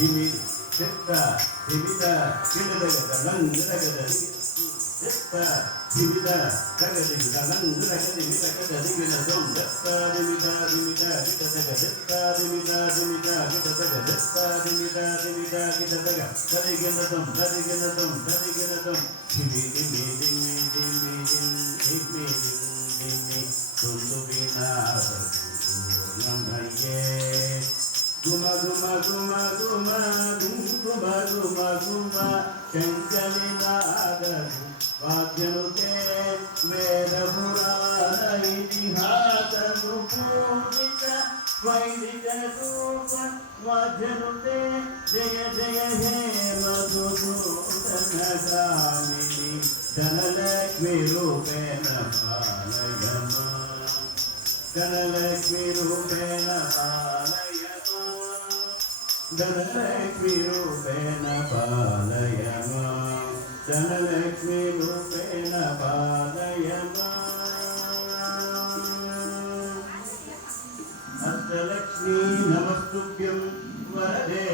ಧಿಮಿ ಚಿತ್ತ ಧಿಮಿತ ಕಿಡದಗದ ನಂಗದಗದ ಚಿತ್ತ ಧಿಮಿತ ತಗದಿಗಿದ ನಂಗದಗದಿಮಿತ ಕದದಿಗಿನ ಸೋಂ ದತ್ತ ಧಿಮಿತ ಧಿಮಿತ ಕಿಡದಗ ದತ್ತ ಧಿಮಿತ ಧಿಮಿತ ಕಿಡದಗ ದತ್ತ ಧಿಮಿತ ಧಿಮಿತ ಕಿಡದಗ ತದಿಗಿನ ಸೋಂ ತದಿಗಿನ ಸೋಂ ತದಿಗಿನ ಸೋಂ ಧಿಮಿ ಧಿಮಿ ಧಿಮಿ ಧಿಮಿ ಧಿಮಿ ಧಿಮಿ ತುಂದು ಬಿನಾದ ನಮಯೇ ಗುಮ ಗುಮ ಗುಮ ಗುಮ ಗುಮ ಗುಮ ಗುಮ ಶಂಕರಿನಾದ ವಾದ್ಯನುತೆ ವೇದ ಪುರಾಣ ಇತಿಹಾಸನು ಪೂಜಿತ ವೈದಿಕ ರೂಪ ವಾದ್ಯನುತೆ ಜಯ ಜಯ ಹೇ ಮಧುಸೂದನ ಗಾಮಿನಿ ಧನಲಕ್ಷ್ಮಿ ರೂಪೇಣ ಪಾಲಯಮ ಧನಲಕ್ಷ್ಮಿ ರೂಪೇಣ ಪಾಲಯ ಧನಲಕ್ಷ್ಮಿ ರೂಪೇಣ ಪಾಲಯ ಧನಲಕ್ಷ್ಮಿ ರೂಪೇಣ ಪಾಲಯ ಅಷ್ಟಲಕ್ಷ್ಮೀ ನಮಸ್ತುಭ್ಯಂ ವರದೇ